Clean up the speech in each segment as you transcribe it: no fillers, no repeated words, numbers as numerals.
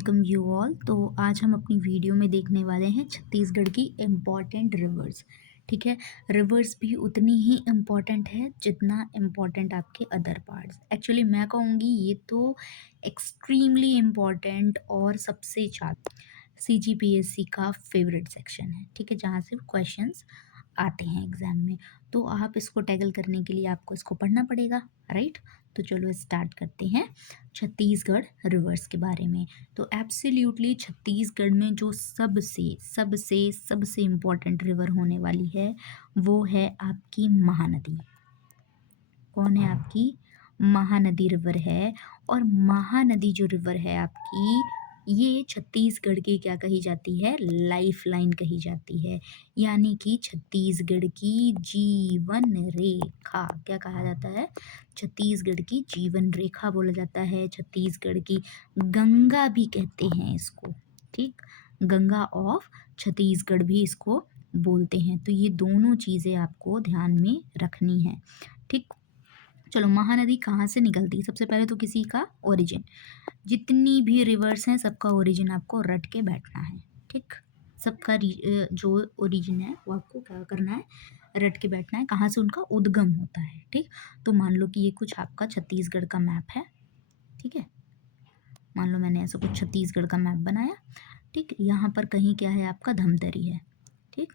Welcome you all. तो आज हम अपनी वीडियो में देखने वाले हैं छत्तीसगढ़ की इम्पॉर्टेंट रिवर्स। ठीक है। रिवर्स भी उतनी ही इम्पॉर्टेंट है जितना इम्पॉर्टेंट आपके अदर पार्ट्स। एक्चुअली मैं कहूँगी ये तो एक्सट्रीमली इम्पॉर्टेंट और सबसे ज़्यादा सीजीपीएससी का फेवरेट सेक्शन है। ठीक है, जहाँ से क्वेश्चंस आते हैं एग्जाम में। तो आप इसको टैकल करने के लिए आपको इसको पढ़ना पड़ेगा, राइट। तो चलो स्टार्ट करते हैं छत्तीसगढ़ रिवर्स के बारे में। तो एब्सोल्युटली छत्तीसगढ़ में जो सबसे सबसे सबसे इम्पोर्टेंट रिवर होने वाली है वो है आपकी महानदी। कौन है आपकी? महानदी रिवर है। और महानदी जो रिवर है आपकी, ये छत्तीसगढ़ की क्या कही जाती है? लाइफ लाइन कही जाती है। यानी कि छत्तीसगढ़ की जीवन रेखा क्या कहा जाता है? छत्तीसगढ़ की जीवन रेखा बोला जाता है। छत्तीसगढ़ की गंगा भी कहते हैं इसको। ठीक, गंगा ऑफ छत्तीसगढ़ भी इसको बोलते हैं। तो ये दोनों चीज़ें आपको ध्यान में रखनी है। ठीक, चलो महानदी कहाँ से निकलती है? सबसे पहले तो किसी का ओरिजिन, जितनी भी रिवर्स हैं सबका ओरिजिन आपको रट के बैठना है। ठीक, सबका जो ओरिजिन है वो आपको क्या करना है? रट के बैठना है। कहाँ से उनका उद्गम होता है। ठीक, तो मान लो कि ये कुछ आपका छत्तीसगढ़ का मैप है। ठीक है, मान लो मैंने ऐसा कुछ छत्तीसगढ़ का मैप बनाया। ठीक, यहाँ पर कहीं क्या है? आपका धमतरी है। ठीक,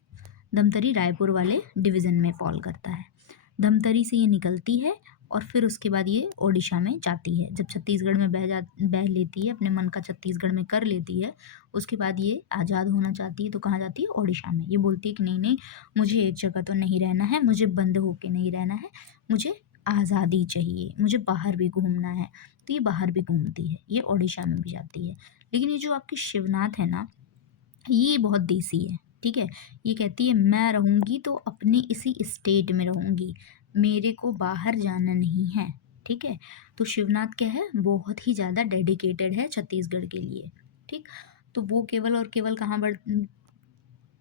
धमतरी रायपुर वाले डिवीज़न में फॉल करता है। धमतरी से ये निकलती है और फिर उसके बाद ये ओडिशा में जाती है। जब छत्तीसगढ़ में बह लेती है, अपने मन का छत्तीसगढ़ में कर लेती है, उसके बाद ये आज़ाद होना चाहती है। तो कहाँ जाती है? ओडिशा में। ये बोलती है कि नहीं नहीं, मुझे एक जगह तो नहीं रहना है, मुझे बंद होके नहीं रहना है, मुझे आज़ादी चाहिए, मुझे बाहर भी घूमना है। तो ये बाहर भी घूमती है, ये ओडिशा में भी जाती है। लेकिन ये जो आपकी शिवनाथ है ना, ये बहुत देसी है। ठीक है, ये कहती है मैं रहूँगी तो अपने इसी स्टेट में रहूँगी, मेरे को बाहर जाना नहीं है। ठीक है, तो शिवनाथ क्या है? बहुत ही ज़्यादा डेडिकेटेड है छत्तीसगढ़ के लिए। ठीक, तो वो केवल और केवल कहाँ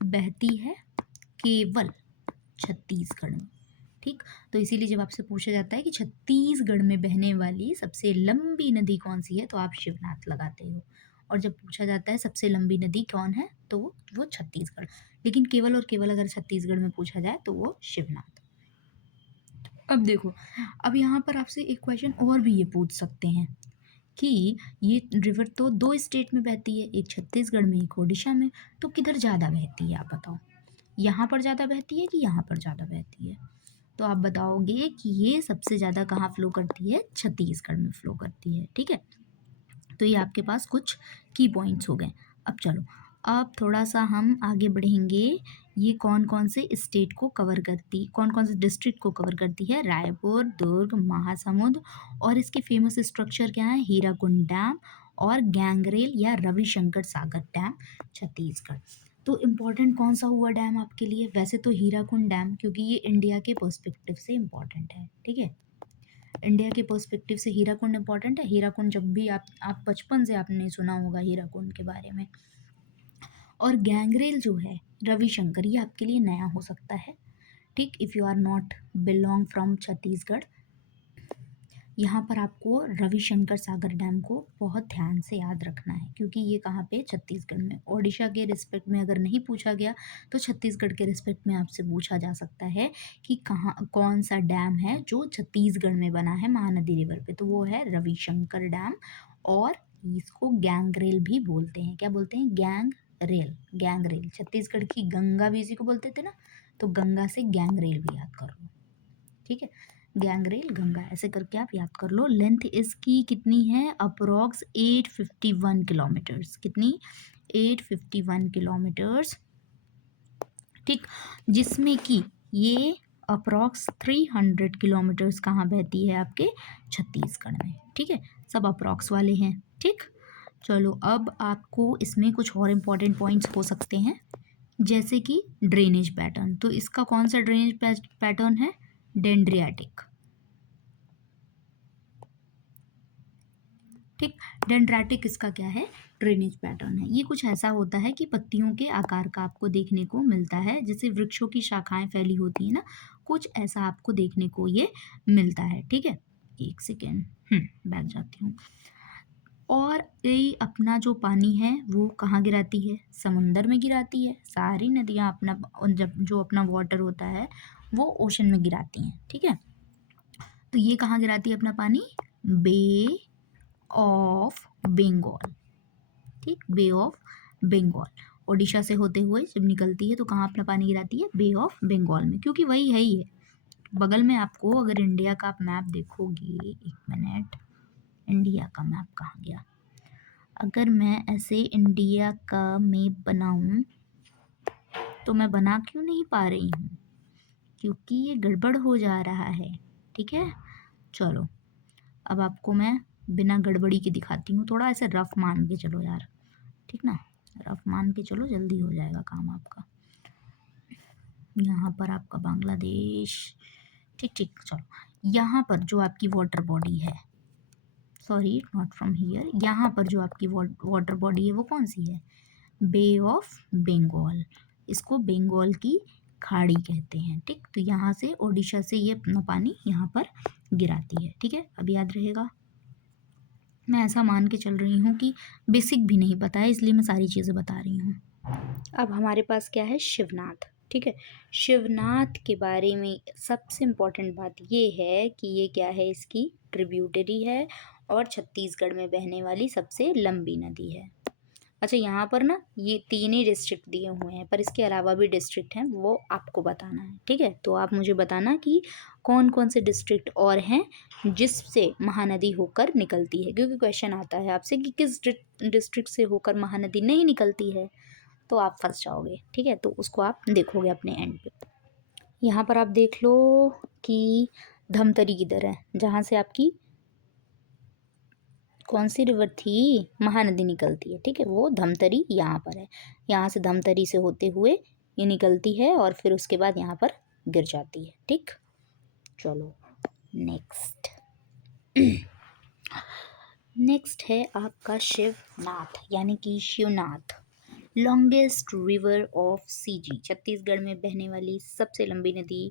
बहती है? केवल छत्तीसगढ़ में। ठीक, तो इसीलिए जब आपसे पूछा जाता है कि छत्तीसगढ़ में बहने वाली सबसे लंबी नदी कौन सी है, तो आप शिवनाथ लगाते हो। और जब पूछा जाता है सबसे लंबी नदी कौन है, तो वो छत्तीसगढ़। लेकिन केवल और केवल अगर छत्तीसगढ़ में पूछा जाए तो वो शिवनाथ। अब देखो, अब यहाँ पर आपसे एक क्वेश्चन और भी ये पूछ सकते हैं कि ये रिवर तो दो स्टेट में बहती है, एक छत्तीसगढ़ में एक ओडिशा में, तो किधर ज़्यादा बहती है? आप बताओ, यहाँ पर ज़्यादा बहती है कि यहाँ पर ज़्यादा बहती है? तो आप बताओगे कि ये सबसे ज़्यादा कहाँ फ्लो करती है? छत्तीसगढ़ में फ्लो करती है। ठीक है, तो ये आपके पास कुछ की पॉइंट्स हो गए। अब चलो, अब थोड़ा सा हम आगे बढ़ेंगे। ये कौन कौन से स्टेट को कवर करती, कौन कौन से डिस्ट्रिक्ट को कवर करती है? रायपुर, दुर्ग, महासमुंद। और इसके फेमस स्ट्रक्चर क्या है? हीराकुंड डैम और गैंगरेल या रविशंकर सागर डैम, छत्तीसगढ़। तो इम्पॉर्टेंट कौन सा हुआ डैम आपके लिए? वैसे तो हीराकुंड डैम, क्योंकि ये इंडिया के पर्सपेक्टिव से इम्पॉर्टेंट है। ठीक है, इंडिया के पर्सपेक्टिव से हीराकुंड इम्पॉर्टेंट है। हीराकुंड जब भी आप बचपन से आपने सुना होगा हीराकुंड के बारे में। और गैंगरेल जो है रविशंकर, ये आपके लिए नया हो सकता है। ठीक, if you are not belong from Chhattisgarh, यहाँ पर आपको रविशंकर सागर डैम को बहुत ध्यान से याद रखना है, क्योंकि ये कहाँ पे? छत्तीसगढ़ में। ओडिशा के रिस्पेक्ट में अगर नहीं पूछा गया तो छत्तीसगढ़ के रिस्पेक्ट में आपसे पूछा जा सकता है कि कहाँ कौन सा डैम है जो छत्तीसगढ़ में बना है महानदी रिवर पे, तो वो है रविशंकर डैम। और इसको गैंगरेल भी बोलते हैं। क्या बोलते हैं? गैंगरेल। गैंगरेल, छत्तीसगढ़ की गंगा भी इसी को बोलते थे ना, तो गंगा से गैंगरेल भी याद कर लो। ठीक है, गैंगरेल गंगा, ऐसे करके आप याद कर लो। लेंथ इसकी कितनी है? Approx 851 kilometres. कितनी? 851 किलोमीटर्स। ठीक, जिसमें कि ये अप्रोक्स 300 किलोमीटर्स कहाँ बहती है? आपके छत्तीसगढ़ में। ठीक है, सब अप्रोक्स वाले हैं। ठीक, चलो अब आपको इसमें कुछ और इम्पोर्टेंट पॉइंट्स हो सकते हैं, जैसे कि ड्रेनेज पैटर्न। तो इसका कौन सा ड्रेनेज पैटर्न है? डेंड्रियाटिक। ठीक, डेंड्राटिक इसका क्या है? ड्रेनेज पैटर्न है। ये कुछ ऐसा होता है कि पत्तियों के आकार का आपको देखने को मिलता है, जैसे वृक्षों की शाखाएं फैली होती है ना, कुछ ऐसा आपको देखने को ये मिलता है। ठीक है, एक सेकेंड, बैठ जाती हूँ। और ये अपना जो पानी है वो कहाँ गिराती है? समंदर में गिराती है। सारी नदियाँ अपना जब जो अपना वाटर होता है वो ओशन में गिराती हैं, ठीक है। तो ये कहाँ गिराती है अपना पानी? बे ऑफ बंगाल, ठीक, बे ऑफ बंगाल। ओडिशा से होते हुए जब निकलती है तो कहाँ अपना पानी गिराती है? बे ऑफ बंगाल में, क्योंकि वही है ही है बगल में। आपको अगर इंडिया का आप मैप देखोगे, एक मिनट, इंडिया का मैप कहाँ गया? अगर मैं ऐसे इंडिया का मैप बनाऊं तो मैं बना क्यों नहीं पा रही हूँ? क्योंकि ये गड़बड़ हो जा रहा है, ठीक है। चलो अब आपको मैं बिना गड़बड़ी के दिखाती हूँ, थोड़ा ऐसे रफ मान के चलो यार, ठीक ना, रफ मान के चलो, जल्दी हो जाएगा काम आपका। यहाँ पर आपका बांग्लादेश, ठीक ठीक, चलो यहाँ पर जो आपकी वाटर बॉडी है, सॉरी नॉट फ्रॉम हियर, यहाँ पर जो आपकी वाटर बॉडी है वो कौन सी है? बे ऑफ बंगाल। इसको बंगाल की खाड़ी कहते हैं, ठीक। तो यहाँ से ओडिशा से ये अपना पानी यहाँ पर गिराती है, ठीक है। अब याद रहेगा, मैं ऐसा मान के चल रही हूँ कि बेसिक भी नहीं पता है इसलिए मैं सारी चीज़ें बता रही हूँ। अब हमारे पास क्या है? शिवनाथ, ठीक है। शिवनाथ के बारे में सबसे इम्पोर्टेंट बात ये है कि ये क्या है? इसकी ट्रिब्यूटरी है और छत्तीसगढ़ में बहने वाली सबसे लंबी नदी है। अच्छा, यहाँ पर ना ये तीन ही डिस्ट्रिक्ट दिए हुए हैं, पर इसके अलावा भी डिस्ट्रिक्ट हैं, वो आपको बताना है, ठीक है। तो आप मुझे बताना कि कौन कौन से डिस्ट्रिक्ट और हैं जिससे महानदी होकर निकलती है, क्योंकि क्वेश्चन आता है आपसे कि किस डिस्ट्रिक्ट से होकर महानदी नहीं निकलती है, तो आप फंस जाओगे, ठीक है। तो उसको आप देखोगे अपने एंड पे। यहाँ पर आप देख लो कि धमतरी किधर है, जहाँ से आपकी कौन सी रिवर थी? महानदी निकलती है, ठीक है, वो धमतरी यहाँ पर है। यहाँ से धमतरी से होते हुए ये निकलती है और फिर उसके बाद यहाँ पर गिर जाती है, ठीक। चलो नेक्स्ट नेक्स्ट है आपका शिवनाथ, यानी कि Shivnath, longest river of CG, Chhattisgarh में बहने वाली सबसे लंबी नदी।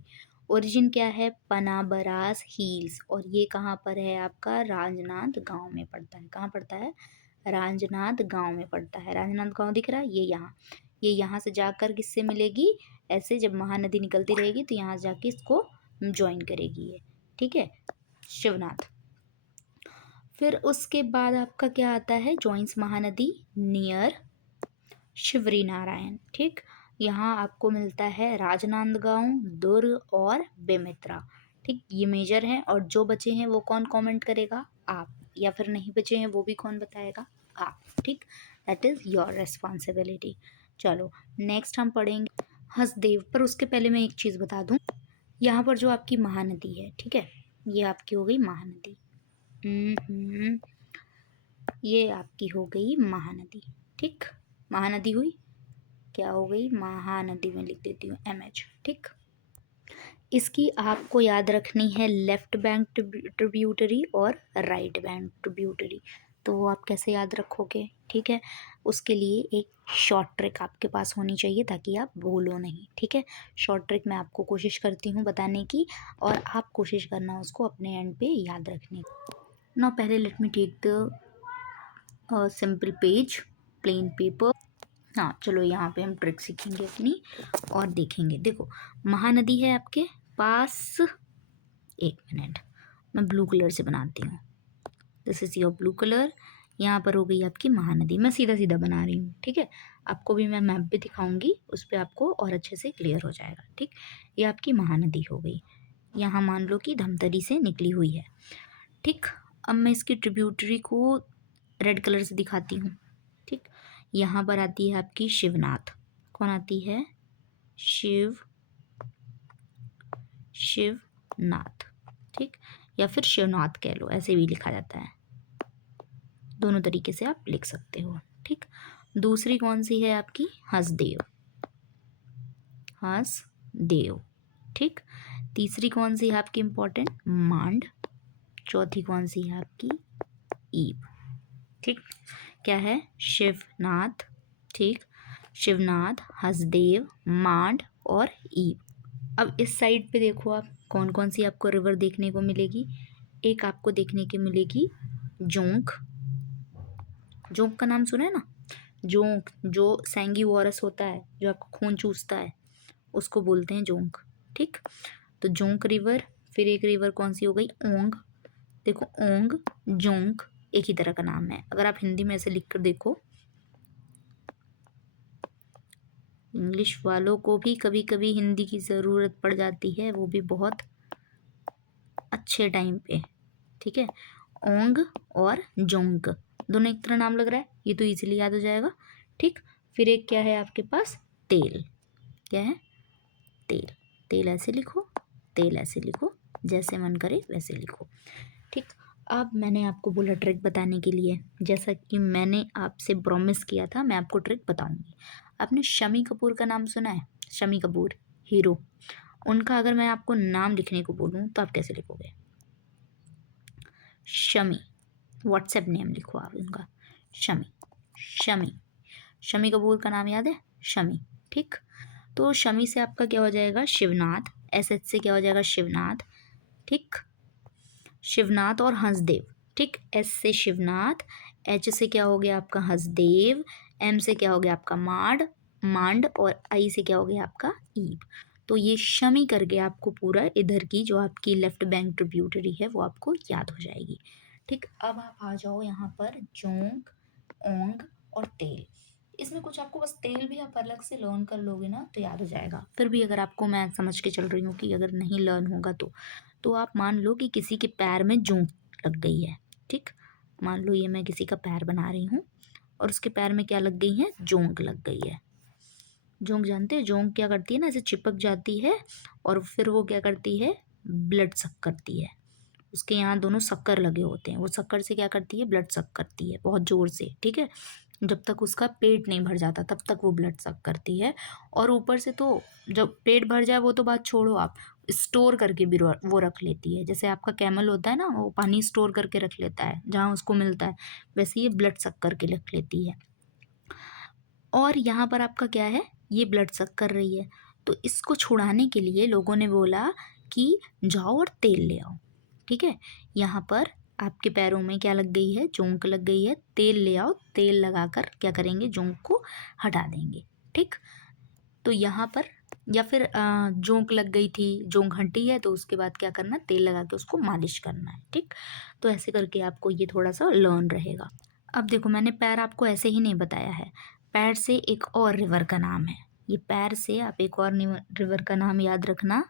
ओरिजिन क्या है? पनाबरास हिल्स, और ये कहाँ पर है? आपका राजनांद गांव में पड़ता है। कहाँ पड़ता है? राजनांद गांव में पड़ता है। राजनांद गांव दिख रहा है, ये यहाँ से जाकर किससे मिलेगी? ऐसे जब महानदी निकलती रहेगी तो यहाँ जाके इसको ज्वाइन करेगी ये, ठीक है, शिवनाथ। फिर उसके बाद आपका क्या आता है? जॉइंस महानदी नियर शिवरी नारायण, ठीक। यहाँ आपको मिलता है राजनांदगांव, दुर्ग और बेमित्रा, ठीक। ये मेजर हैं, और जो बचे हैं वो कौन कमेंट करेगा? आप, या फिर नहीं बचे हैं वो भी कौन बताएगा? आप, ठीक। That is your responsibility. चलो नेक्स्ट हम पढ़ेंगे हसदेव, पर उसके पहले मैं एक चीज़ बता दूँ। यहाँ पर जो आपकी महानदी है, ठीक है, ये आपकी हो गई महानदी। ये आपकी हो गई महानदी, ठीक। महानदी हुई, क्या हो गई? महानदी में लिख देती हूँ MH, ठीक। इसकी आपको याद रखनी है लेफ्ट बैंक ट्रिब्यूटरी और राइट बैंक ट्रिब्यूटरी। तो वो आप कैसे याद रखोगे? ठीक है, उसके लिए एक शॉर्ट ट्रिक आपके पास होनी चाहिए ताकि आप भूलो नहीं, ठीक है। शॉर्ट ट्रिक मैं आपको कोशिश करती हूँ बताने की, और आप कोशिश करना उसको अपने एंड पे याद रखने की। ना पहले let me take the simple page, plain paper. हाँ चलो, यहाँ पे हम ट्रिक सीखेंगे अपनी और देखेंगे। देखो, महानदी है आपके पास, एक मिनट, मैं ब्लू कलर से बनाती हूँ। This is your blue colour. यहाँ पर हो गई आपकी महानदी, मैं सीधा सीधा बना रही हूँ, ठीक है। आपको भी मैं मैप भी दिखाऊंगी, उस पर आपको और अच्छे से क्लियर हो जाएगा, ठीक। ये आपकी महानदी हो गई, यहाँ मान लो कि धमतरी से निकली हुई है, ठीक। अब मैं इसकी ट्रिब्यूटरी को रेड कलर से दिखाती हूँ, ठीक। यहाँ पर आती है आपकी शिवनाथ। कौन आती है? शिवनाथ, ठीक, या फिर शिवनाथ कह लो, ऐसे भी लिखा जाता है, दोनों तरीके से आप लिख सकते हो, ठीक। दूसरी कौन सी है आपकी? हसदेव, हसदेव, ठीक। तीसरी कौन सी है आपकी इंपॉर्टेंट? मांड। चौथी कौन सी है आपकी? ईब, ठीक। क्या है? शिवनाथ, ठीक, शिवनाथ, हसदेव, मांड और ईब। अब इस साइड पे देखो आप, कौन कौन सी आपको रिवर देखने को मिलेगी? एक आपको देखने को मिलेगी जोंक, जोंक का नाम सुना है ना? जोंक, जो सैंगीवोरस होता है, जो आपका खून चूसता है, उसको बोलते हैं जोंक। ठीक, तो जोंक रिवर, फिर एक रिवर कौन सी हो गई? ओंग। देखो ओंग, जोंक एक ही तरह का नाम है। अगर आप हिंदी में ऐसे लिख कर देखो, इंग्लिश वालों को भी कभी कभी हिंदी की ज़रूरत पड़ जाती है, वो भी बहुत अच्छे टाइम पे। ठीक है, ओंग और जोंक दोनों एक तरह नाम लग रहा है, ये तो इजीली याद हो जाएगा। ठीक, फिर एक क्या है आपके पास? तेल। क्या है? तेल। तेल ऐसे लिखो, तेल ऐसे लिखो, जैसे मन करे वैसे लिखो। ठीक, अब मैंने आपको बोला ट्रिक बताने के लिए, जैसा कि मैंने आपसे प्रॉमिस किया था मैं आपको ट्रिक बताऊंगी। आपने शम्मी कपूर का नाम सुना है? शम्मी कपूर हीरो, उनका अगर मैं आपको नाम लिखने को बोलूँ तो आप कैसे लिखोगे? शमी, व्हाट्सएप नेम लिखो आप उनका, शमी। शमी, शमी कपूर का नाम याद है? शमी। ठीक, तो शमी से आपका क्या हो जाएगा? शिवनाथ। एस एच से क्या हो जाएगा? शिवनाथ। ठीक, शिवनाथ और हंसदेव। ठीक, एस से शिवनाथ, एच से क्या हो गया आपका? हंसदेव, एम से क्या हो गया आपका? माड, मांड, और आई से क्या हो गया आपका? ईब। तो ये शमी करके आपको पूरा इधर की जो आपकी लेफ्ट बैंक ट्रिब्यूटरी है वो आपको याद हो जाएगी। ठीक, अब आप आ जाओ यहाँ पर जोंक, ओंग और तेल। इसमें कुछ आपको बस तेल भी आप अलग से लर्न कर लोगे ना तो याद हो जाएगा। फिर भी अगर आपको मैं समझ के चल रही हूँ कि अगर नहीं लर्न होगा तो आप मान लो कि किसी के पैर में जोंक लग गई है। ठीक, मान लो ये मैं किसी का पैर बना रही हूँ और उसके पैर में क्या लग गई है? जोंक लग गई है। जोंक जानते हैं? जोंक क्या करती है ना, ऐसे चिपक जाती है और फिर वो क्या करती है? ब्लड सक करती है। उसके यहाँ दोनों शक्कर लगे होते हैं, वो शक्कर से क्या करती है? ब्लड सक करती है बहुत ज़ोर से। ठीक है, जब तक उसका पेट नहीं भर जाता तब तक वो ब्लड सक करती है। और ऊपर से तो जब पेट भर जाए वो तो बात छोड़ो, आप स्टोर करके भी वो रख लेती है। जैसे आपका कैमल होता है ना, वो पानी स्टोर करके रख लेता है जहाँ उसको मिलता है, वैसे ये ब्लड सक करके रख लेती है। और यहाँ पर आपका क्या है? ये ब्लड सक कर रही है, तो इसको छुड़ाने के लिए लोगों ने बोला कि जाओ और तेल ले आओ। ठीक है, यहाँ पर आपके पैरों में क्या लग गई है? जोंक लग गई है, तेल ले आओ। तेल लगाकर क्या करेंगे? जोंक को हटा देंगे। ठीक, तो यहाँ पर या फिर जोंक लग गई थी, जोंक हटी है, तो उसके बाद क्या करना? तेल लगा के उसको मालिश करना है। ठीक, तो ऐसे करके आपको ये थोड़ा सा लर्न रहेगा। अब देखो मैंने पैर आपको ऐसे ही नहीं बताया है, पैर से एक और रिवर का नाम है। ये पैर से आप एक और रिवर का नाम याद रखना,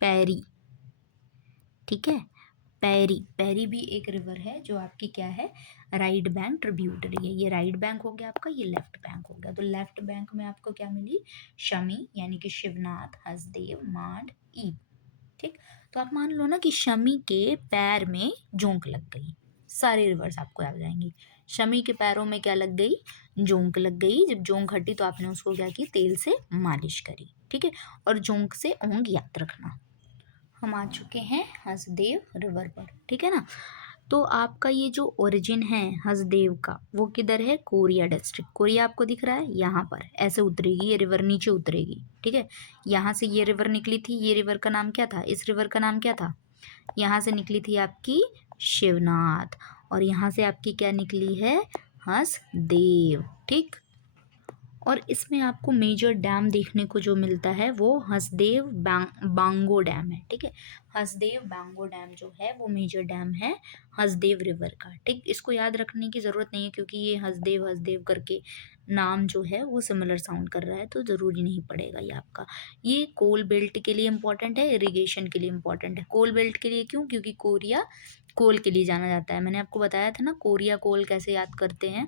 पैरी। ठीक है, पैरी। पैरी भी एक रिवर है जो आपकी क्या है? राइट बैंक ट्रिब्यूटरी है। ये राइट बैंक हो गया आपका, ये लेफ्ट बैंक हो गया। तो लेफ्ट बैंक में आपको क्या मिली? शमी यानी कि शिवनाथ, हसदेव, मांड, ईब। ठीक, तो आप मान लो ना कि शमी के पैर में जोंक लग गई, सारे रिवर्स आपको याद जाएंगी। शमी के पैरों में क्या लग गई? जोंक लग गई। जब जोंक हटी तो आपने उसको क्या की? तेल से मालिश करी। ठीक है, और जोंक से ओंग याद रखना। हम आ चुके हैं हसदेव रिवर पर। ठीक है ना, तो आपका ये जो ओरिजिन है हसदेव का वो किधर है? Korea district. कोरिया आपको दिख रहा है? यहाँ पर ऐसे उतरेगी ये रिवर, नीचे उतरेगी। ठीक है, यहाँ से ये रिवर निकली थी, ये रिवर का नाम क्या था? इस रिवर का नाम क्या था? यहाँ से निकली थी आपकी शिवनाथ, और यहाँ से आपकी क्या निकली है? हसदेव। ठीक, और इसमें आपको मेजर डैम देखने को जो मिलता है वो हसदेव बांगो डैम है। ठीक है, हसदेव बांगो डैम जो है वो मेजर डैम है हसदेव रिवर का। ठीक, इसको याद रखने की ज़रूरत नहीं है क्योंकि ये हसदेव हसदेव करके नाम जो है वो सिमिलर साउंड कर रहा है, तो ज़रूरी नहीं पड़ेगा ये आपका। ये कोल बेल्ट के लिए इंपॉर्टेंट है, इरिगेशन के लिए इंपॉर्टेंट है। कोल बेल्ट के लिए क्यों? क्योंकि कोरिया कोल के लिए जाना जाता है। मैंने आपको बताया था ना कोरिया कोल कैसे याद करते हैं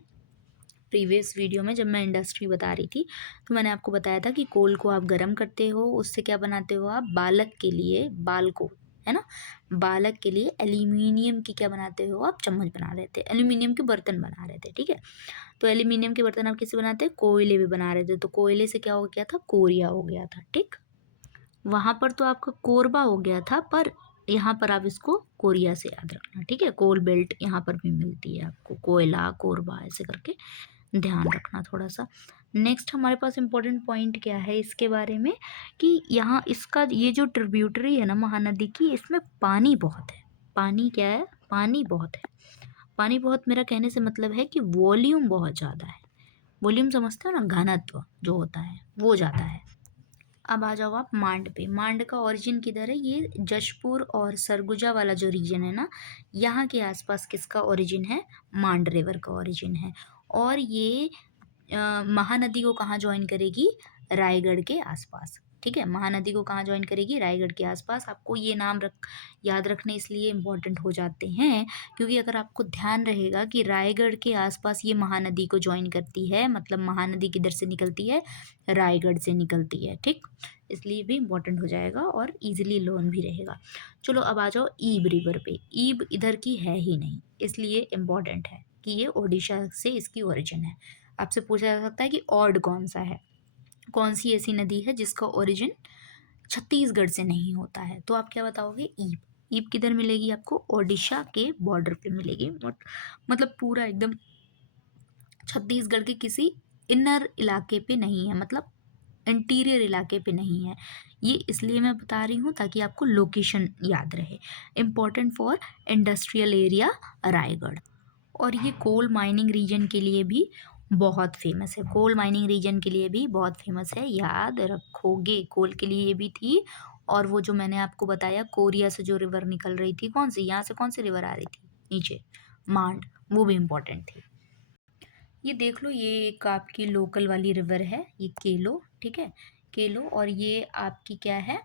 प्रीवियस वीडियो में, जब मैं इंडस्ट्री बता रही थी तो मैंने आपको बताया था कि कोल को आप गर्म करते हो, उससे क्या बनाते हो आप? बालक के लिए, बाल को, है ना, बालक के लिए एल्यूमिनियम की क्या बनाते हो आप? चम्मच बना रहे थे, एल्यूमिनियम के बर्तन बना रहे थे। ठीक है, तो एल्यूमिनियम के बर्तन आप किससे बनाते हैं? कोयले भी बना रहे थे, तो कोयले से क्या हो गया था? कोरिया हो गया था। ठीक, वहाँ पर तो आपका कोरबा हो गया था, पर यहाँ पर आप इसको कोरिया से याद रखना। ठीक है, कोल बेल्ट यहाँ पर भी मिलती है आपको, कोयला, कोरबा ऐसे करके ध्यान रखना थोड़ा सा। नेक्स्ट हमारे पास इम्पोर्टेंट पॉइंट क्या है इसके बारे में कि यहाँ इसका ये जो ट्रिब्यूटरी है ना महानदी की, इसमें पानी बहुत है। पानी क्या है? पानी बहुत है। पानी बहुत मेरा कहने से मतलब है कि वॉल्यूम बहुत ज़्यादा है। वॉल्यूम समझते हो ना, घनत्व जो होता है वो ज़्यादा है। अब आ जाओ आप मांड पे। मांड का ओरिजिन किधर है? ये जशपुर और सरगुजा वाला जो रीजन है ना, यहाँ के आसपास किसका ओरिजिन है? मांड रिवर का ओरिजिन है। और ये महानदी को कहाँ ज्वाइन करेगी? रायगढ़ के आसपास। ठीक है, महानदी को कहाँ ज्वाइन करेगी? रायगढ़ के आसपास। आपको ये नाम याद रखने इसलिए इम्पोर्टेंट हो जाते हैं क्योंकि अगर आपको ध्यान रहेगा कि रायगढ़ के आसपास ये महानदी को ज्वाइन करती है, मतलब महानदी किधर से निकलती है? रायगढ़ से निकलती है। ठीक, इसलिए भी इम्पोर्टेंट हो जाएगा और इजीली लर्न भी रहेगा। चलो अब आ जाओ ईब रिवर पे। ईब इधर की है ही नहीं, इसलिए इम्पोर्टेंट है कि ये ओडिशा से इसकी ओरिजिन है। आपसे पूछा जा सकता है कि ऑड कौन सा है, कौन सी ऐसी नदी है जिसका ओरिजिन छत्तीसगढ़ से नहीं होता है? तो आप क्या बताओगे? ईब। ईब किधर मिलेगी आपको? ओडिशा के बॉर्डर पे मिलेगी। मतलब पूरा एकदम छत्तीसगढ़ के किसी इनर इलाके पे नहीं है, मतलब इंटीरियर इलाके पे नहीं है। ये इसलिए मैं बता रही हूँ ताकि आपको लोकेशन याद रहे। Important for industrial area Raigarh. और ये कोल माइनिंग रीजन के लिए भी बहुत फेमस है। कोल माइनिंग रीजन के लिए भी बहुत फेमस है, याद रखोगे। कोल के लिए ये भी थी। और वो जो मैंने आपको बताया कोरिया से जो रिवर निकल रही थी, कौन सी, यहाँ से कौन सी रिवर आ रही थी नीचे? मांड, वो भी इम्पोर्टेंट थी। ये देख लो, ये एक आपकी लोकल वाली रिवर है, ये केलो। ठीक है, केलो। और ये आपकी क्या है?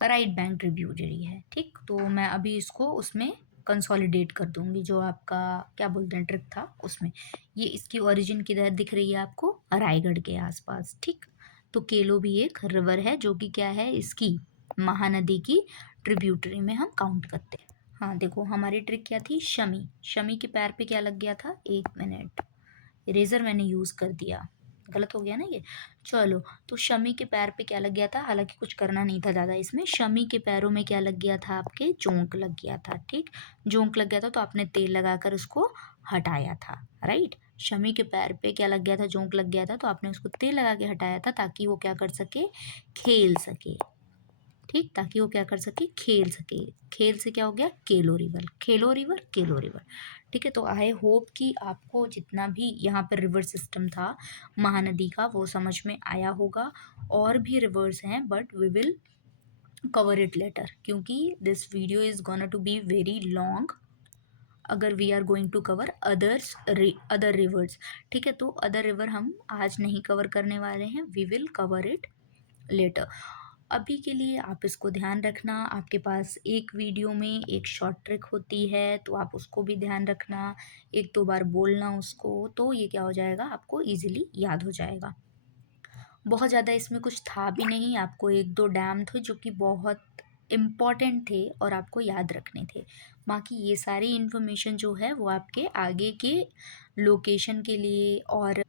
राइट बैंक ट्रिब्यूटरी है। ठीक, तो मैं अभी इसको उसमें कंसोलिडेट कर दूंगी, जो आपका क्या बोलते हैं ट्रिक था उसमें। ये इसकी ओरिजिन किधर दिख रही है आपको? रायगढ़ के आसपास। ठीक, तो केलो भी एक रिवर है जो कि क्या है? इसकी महानदी की ट्रिब्यूटरी में हम काउंट करते हैं। हाँ देखो, हमारी ट्रिक क्या थी? शमी। शमी के पैर पे क्या लग गया था? एक मिनट, इरेजर मैंने यूज़ कर दिया, गलत हो गया ना ये। चलो, तो शमी के पैर पे क्या लग गया था? हालांकि कुछ करना नहीं था ज़्यादा इसमें। शमी के पैरों में क्या लग गया था? आपके जोंक लग गया था। ठीक, जोंक लग गया था तो आपने तेल लगाकर उसको हटाया था। राइट, शमी के पैर पे क्या लग गया था? जोंक लग गया था तो आपने उसको तेल लगा के हटाया था ताकि वो क्या कर सके? खेल सके। ठीक, ताकि वो क्या कर सके? खेल सके। खेल से क्या हो गया? केलो रिवर। खेलो रिवर, केलो रिवर। ठीक है, तो आई होप कि आपको जितना भी यहाँ पर रिवर सिस्टम था महानदी का वो समझ में आया होगा। और भी रिवर्स हैं but we will cover it later, क्योंकि this video is gonna to be very long अगर we are going to cover other rivers. ठीक है, तो अदर रिवर हम आज नहीं कवर करने वाले हैं, we will cover it later. अभी के लिए आप इसको ध्यान रखना, आपके पास एक वीडियो में एक शॉर्ट ट्रिक होती है तो आप उसको भी ध्यान रखना, एक दो बार बोलना उसको, तो ये क्या हो जाएगा? आपको इजीली याद हो जाएगा। बहुत ज़्यादा इसमें कुछ था भी नहीं, आपको एक दो डैम थे जो कि बहुत इम्पॉर्टेंट थे और आपको याद रखने थे। बाकी ये सारी इन्फॉर्मेशन जो है वो आपके आगे के लोकेशन के लिए और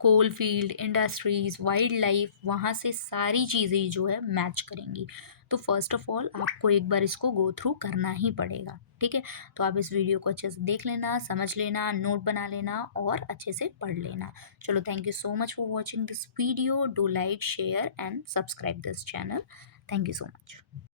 coal field, industries, wildlife, वहाँ से सारी चीज़ें जो है मैच करेंगी। तो फर्स्ट ऑफ ऑल आपको एक बार इसको गो थ्रू करना ही पड़ेगा। ठीक है, तो आप इस वीडियो को अच्छे से देख लेना, समझ लेना, नोट बना लेना और अच्छे से पढ़ लेना। चलो, thank you so much for watching this video. Do like, share and subscribe this channel. Thank you so much.